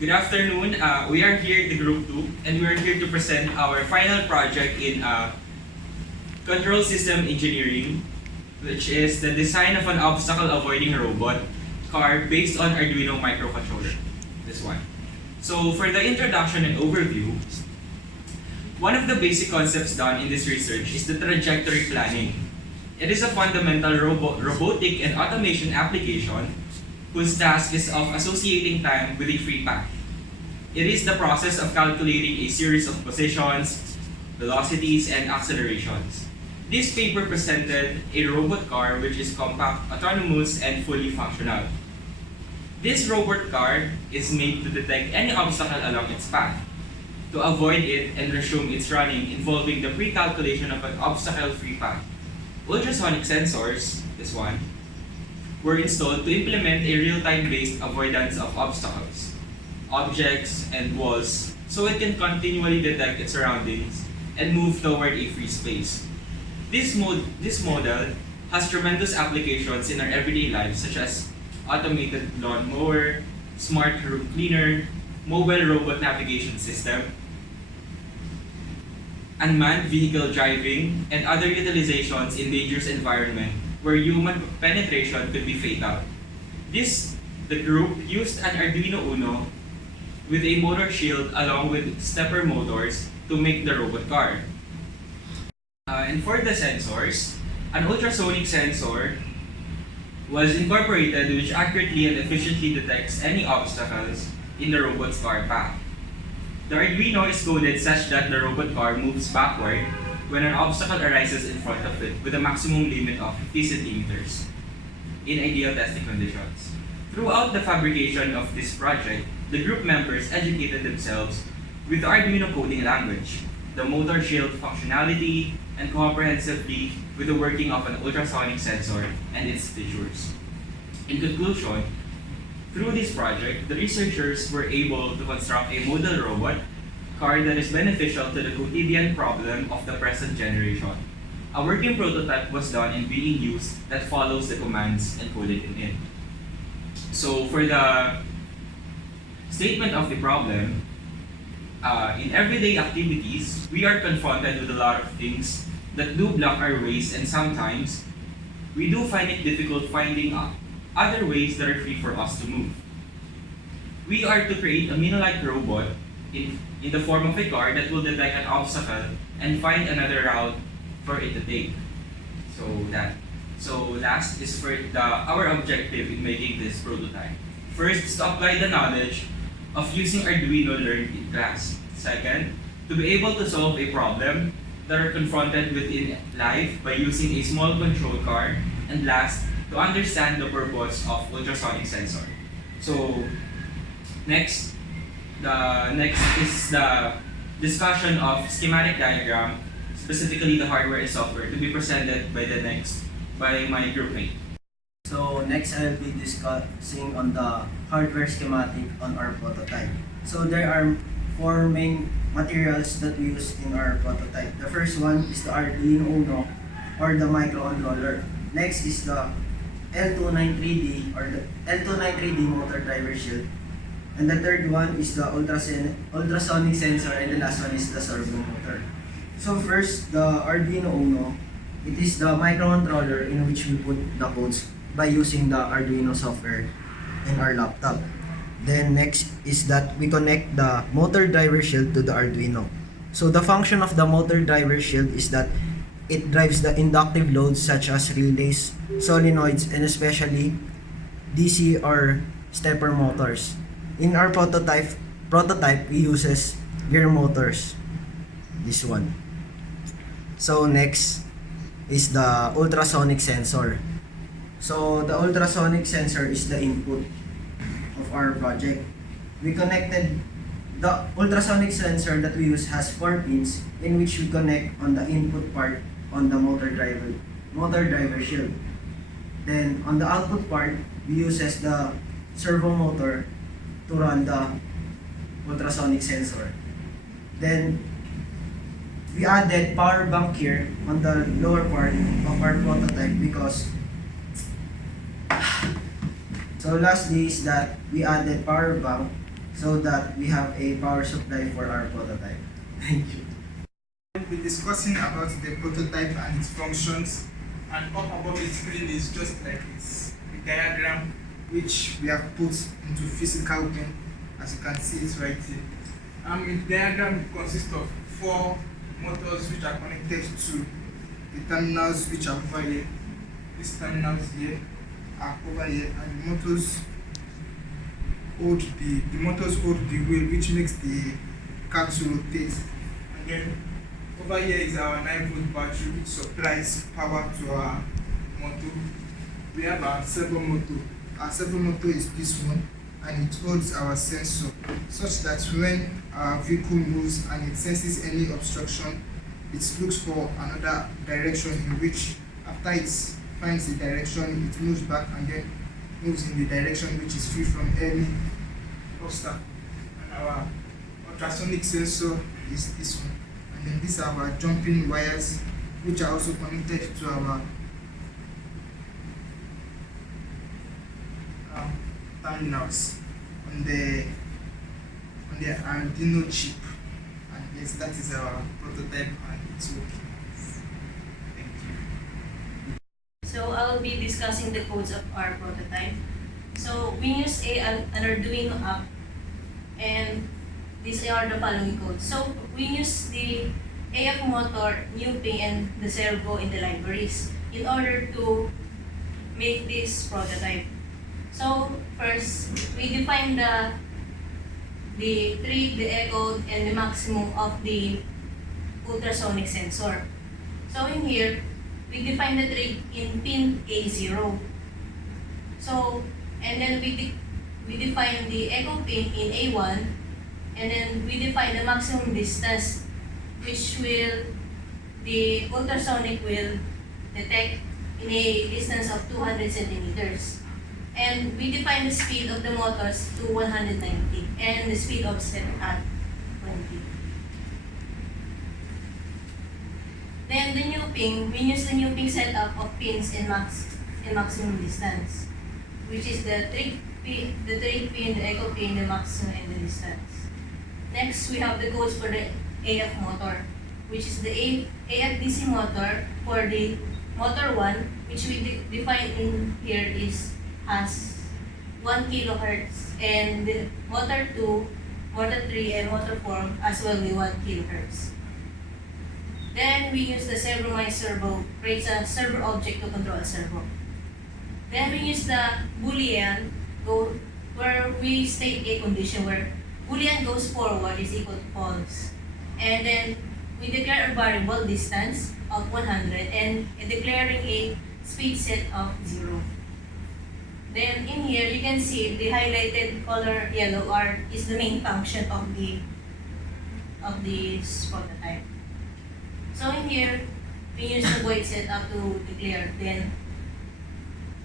Good afternoon. We are here in Group 2 and we are here to present our final project in control system engineering, which is the design of an obstacle avoiding robot car based on Arduino microcontroller. This one. So for the introduction and overview, one of the basic concepts done in this research is the trajectory planning. It is a fundamental robotic and automation application whose task is of associating time with a free path. It is the process of calculating a series of positions, velocities, and accelerations. This paper presented a robot car which is compact, autonomous, and fully functional. This robot car is made to detect any obstacle along its path, to avoid it and resume its running involving the pre-calculation of an obstacle-free path. Ultrasonic sensors, this one, were installed to implement a real-time based avoidance of obstacles, objects, and walls so it can continually detect its surroundings and move toward a free space. This model has tremendous applications in our everyday lives such as automated lawn mower, smart room cleaner, mobile robot navigation system, unmanned vehicle driving, and other utilizations in dangerous environment where human penetration could be fatal. The group used an Arduino Uno with a motor shield along with stepper motors to make the robot car. And for the sensors, an ultrasonic sensor was incorporated which accurately and efficiently detects any obstacles in the robot's car path. The Arduino is coded such that the robot car moves backward when an obstacle arises in front of it with a maximum limit of 50 centimeters in ideal testing conditions. Throughout the fabrication of this project, the group members educated themselves with the Arduino coding language, the motor shield functionality, and comprehensively with the working of an ultrasonic sensor and its features. In conclusion, through this project, the researchers were able to construct a model robot car that is beneficial to the quotidian problem of the present generation. A working prototype was done and being used that follows the commands encoded in it. So for the statement of the problem, in everyday activities, we are confronted with a lot of things that do block our ways, and sometimes we do find it difficult finding other ways that are free for us to move. We are to create a Mino-like robot in the form of a car that will detect an obstacle and find another route for it to take. So last is for our objective in making this prototype. First is to apply the knowledge of using Arduino learned in class. Second, to be able to solve a problem that are confronted with in life by using a small control car. And last, to understand the purpose of ultrasonic sensor. So next is the discussion of schematic diagram, specifically the hardware and software, to be presented by my group mate. So next I'll be discussing on the hardware schematic on our prototype. So there are four main materials that we use in our prototype. The first one is the Arduino Uno or the microcontroller. Next is the L293D or the L293D motor driver shield. And the third one is the ultrasonic sensor, and the last one is the servo motor. So first, the Arduino Uno, it is the microcontroller in which we put the codes by using the Arduino software in our laptop. Then next is that we connect the motor driver shield to the Arduino. So the function of the motor driver shield is that it drives the inductive loads such as relays, solenoids, and especially DC or stepper motors. In our prototype we uses gear motors. This one. So next is the ultrasonic sensor. So the ultrasonic sensor is the input of our project. We connected the ultrasonic sensor that we use has 4 pins in which we connect on the input part on the motor driver shield. Then on the output part, we uses the servo motor to run the ultrasonic sensor. Then we added power bank here on the lower part of our prototype because so lastly is that we added power bank so that we have a power supply for our prototype. Thank you. We'll be discussing about the prototype and its functions, and up above the screen is just like it's a diagram which we have put into physical pen. As you can see, it's right here. The diagram consists of 4 motors which are connected to the terminals which are over here. These terminals here are over here, and the motors hold the wheel which makes the car to rotate. And then over here is our 9-volt battery which supplies power to our motor. We have our servo motor. Our servo motor is this one, and it holds our sensor such that when our vehicle moves and it senses any obstruction, it looks for another direction in which, after it finds the direction, it moves back and then moves in the direction which is free from any obstacle. And our ultrasonic sensor is this one. And then these are our jumping wires which are also connected to our terminals on the Arduino chip. And yes, that is our prototype and it's working. Thank you. So I'll be discussing the codes of our prototype. So we use an Arduino app, and these are the following codes. So we use the AF motor, NUPing, and the servo in the libraries in order to make this prototype. So first, we define the echo, and the maximum of the ultrasonic sensor. So in here, we define the trig in pin A0. So, and then we define the echo pin in A1, and then we define the maximum distance which the ultrasonic will detect in a distance of 200 centimeters. And we define the speed of the motors to 190 and the speed offset at 20. Then the NUPing, we use the NUPing setup of pins in maximum distance, which is the trig pin, the echo pin, the maximum, and the distance. Next, we have the codes for the AF motor, which is the AF DC motor for the motor 1, which we define in here has 1 kilohertz, and the motor 2, motor 3, and motor 4 as well with 1 kilohertz. Then we use the servo my servo, creates a servo object to control a servo. Then we use the Boolean code where we state a condition where Boolean goes forward is equal to false. And then we declare a variable distance of 100 and declaring a speed set of 0. Then in here you can see the highlighted color yellow is the main function of this prototype. So in here we use the void setup to declare. Then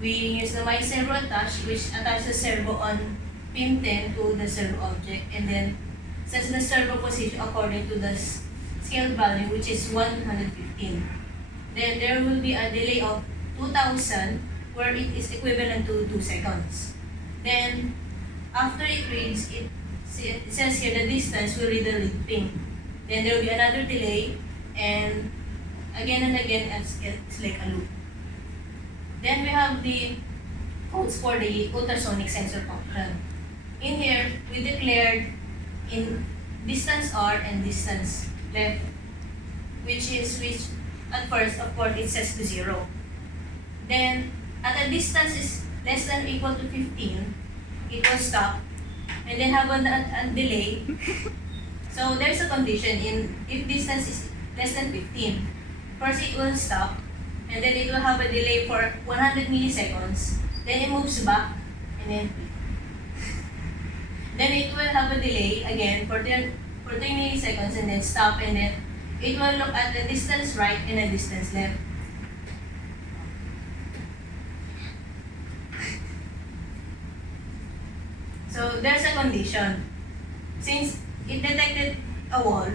we use the my servo attach, which attaches the servo on pin 10 to the servo object, and then sets the servo position according to the scale value, which is 115. Then there will be a delay of 2000, where it is equivalent to 2 seconds. Then after it reads, it says here the distance will read the lead pin. Then there will be another delay, and again, it's like a loop. Then we have the codes for the ultrasonic sensor function. In here, we declared in distance R and distance left, which at first, of course, it sets to 0. Then at a distance is less than or equal to 15, it will stop, and then have a delay. So there's a condition if distance is less than 15. First it will stop, and then it will have a delay for 100 milliseconds. Then it moves back, and then it will have a delay again for 10 milliseconds, and then stop, and then it will look at the distance right and the distance left. So there's a condition. Since it detected a wall,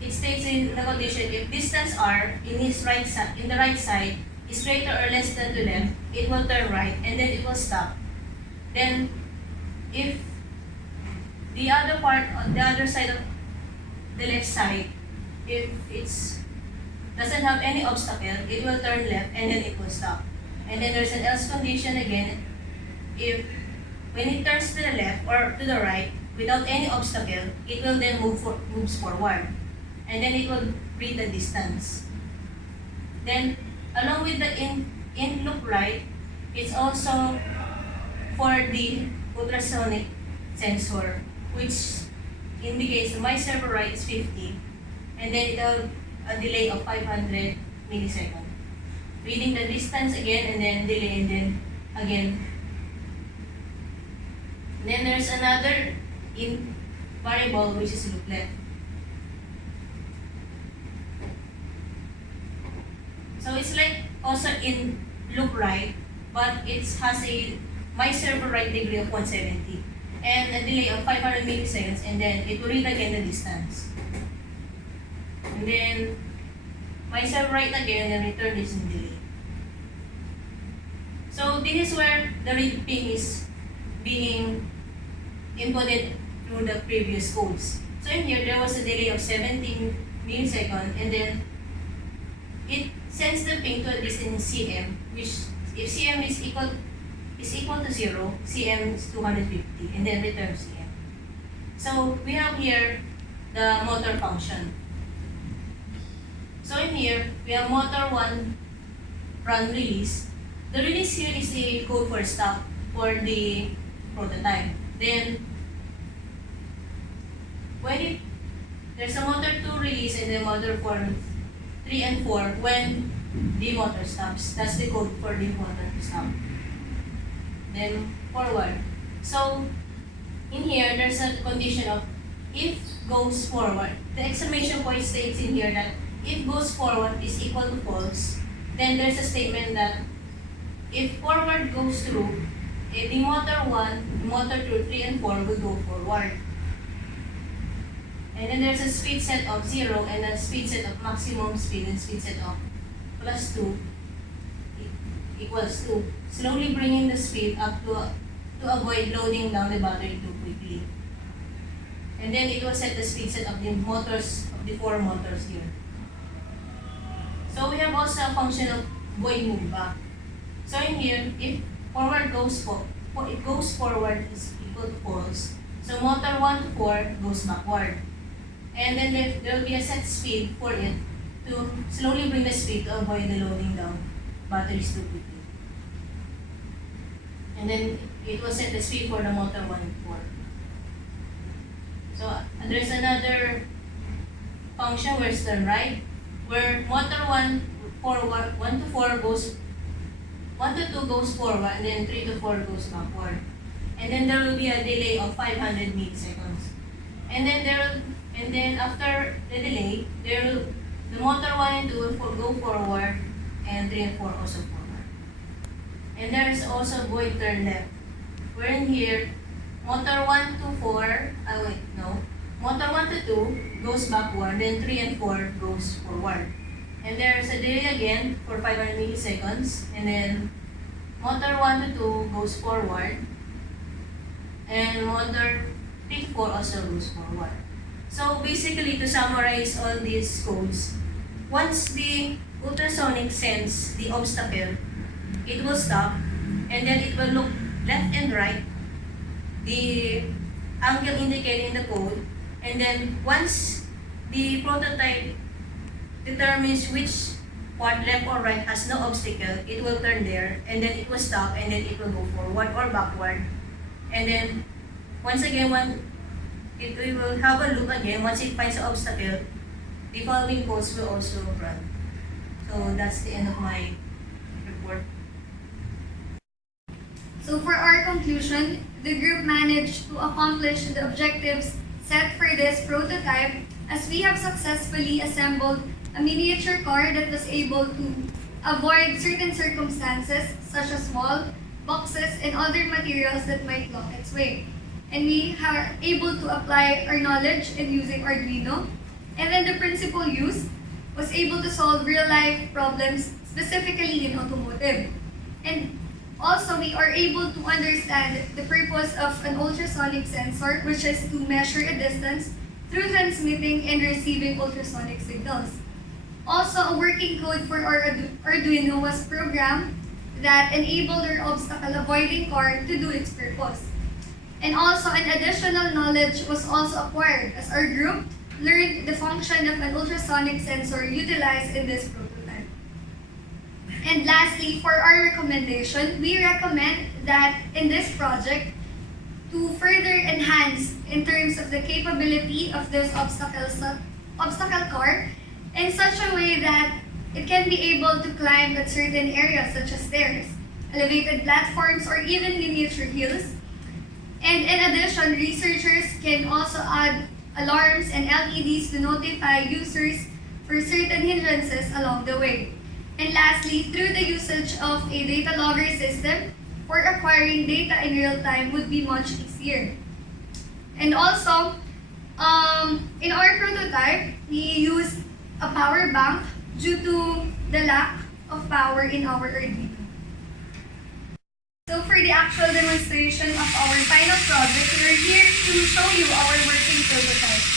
it states in the condition if distance R in the right side is greater or less than to left, it will turn right and then it will stop. Then if the other part, on the other side of the left side, if it's doesn't have any obstacle, it will turn left and then it will stop. And then there's an else condition again, if when it turns to the left or to the right without any obstacle, it will then moves forward. And then it will read the distance. Then along with the in loop right, it's also for the ultrasonic sensor, which indicates my server right is 50, and then it will a delay of 500 milliseconds. Reading the distance again, and then delay, and then again. Then there's another in variable which is loop left. So it's like also in loop right, but it has a my server right degree of 170 and a delay of 500 milliseconds, and then it will read again the distance. And then my server right again, and then return this in delay. So this is where the read ping is being inputted through the previous codes. So in here there was a delay of 17 milliseconds, and then it sends the ping to a distance cm, which if cm is equal to 0, cm is 250, and then return cm. So we have here the motor function. So in here we have motor 1 run release. The release here is a code for stop for the prototype. Then when there's a motor 2 release and then motor 3 and 4 when the motor stops. That's the code for the motor to stop. Then forward. So in here there's a condition of if goes forward. The exclamation point states in here that if goes forward is equal to false. Then there's a statement that if forward goes through, the motor 1, motor 2, 3, and 4 will go forward. And then there's a speed set of 0 and a speed set of maximum speed and speed set of plus 2 equals 2. Slowly bringing the speed up to avoid loading down the battery too quickly. And then it will set the speed set of the motors, of the 4 motors here. So we have also a function of void move back. So in here, if forward goes it goes forward is equal to false. So motor 1 to 4 goes backward. And then there will be a set speed for it to slowly bring the speed to avoid the loading down batteries too quickly. And then it will set the speed for the motor 1 to 4. So there's another function where it's turn right, where motor 1 to 4 goes 1 to 2 goes forward, and then 3 to 4 goes backward. And then there will be a delay of 500 milliseconds. And then after the delay, the motor 1 and 2 will go forward, and 3 and 4 also forward. And there is also void turn left, wherein here motor 1 to 4, motor 1 to 2 goes backward, then 3 and 4 goes forward. And there's a delay again for 500 milliseconds, and then motor 1 to 2 goes forward, and motor 3 to 4 also goes forward. So basically, to summarize all these codes, once the ultrasonic sends the obstacle, it will stop, and then it will look left and right, the angle indicating the code, and then once the prototype determines which part, left or right, has no obstacle, it will turn there, and then it will stop, and then it will go forward or backward. And then once again, it will have a loop again. Once it finds an obstacle, the following codes will also run. So that's the end of my report. So for our conclusion, the group managed to accomplish the objectives set for this prototype, as we have successfully assembled a miniature car that was able to avoid certain circumstances such as wall, boxes, and other materials that might block its way. And we are able to apply our knowledge in using Arduino. And then the principal used was able to solve real-life problems, specifically in automotive. And Also, we are able to understand the purpose of an ultrasonic sensor, which is to measure a distance through transmitting and receiving ultrasonic signals. Also, a working code for our Arduino was programmed that enabled our obstacle avoiding car to do its purpose. And also, an additional knowledge was also acquired as our group learned the function of an ultrasonic sensor utilized in this prototype. And lastly, for our recommendation, we recommend that in this project, to further enhance in terms of the capability of this obstacle car in such a way that it can be able to climb at certain areas such as stairs, elevated platforms, or even miniature hills. And in addition, researchers can also add alarms and LEDs to notify users for certain hindrances along the way. And lastly, through the usage of a data logger system, for acquiring data in real time would be much easier. And also, in our prototype, we used a power bank due to the lack of power in our Arduino. So for the actual demonstration of our final project, we are here to show you our working prototype.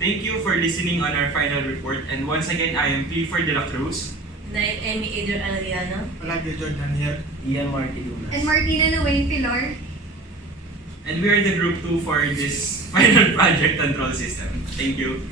Thank you for listening on our final report. And once again, I am Clifford de la Cruz. And I'm ME Adrian Alariano. Palagi Jordan here. Ian Marty Dunas. And Martina Nuwain Pilar. And we are the group 2 for this final project control system. Thank you.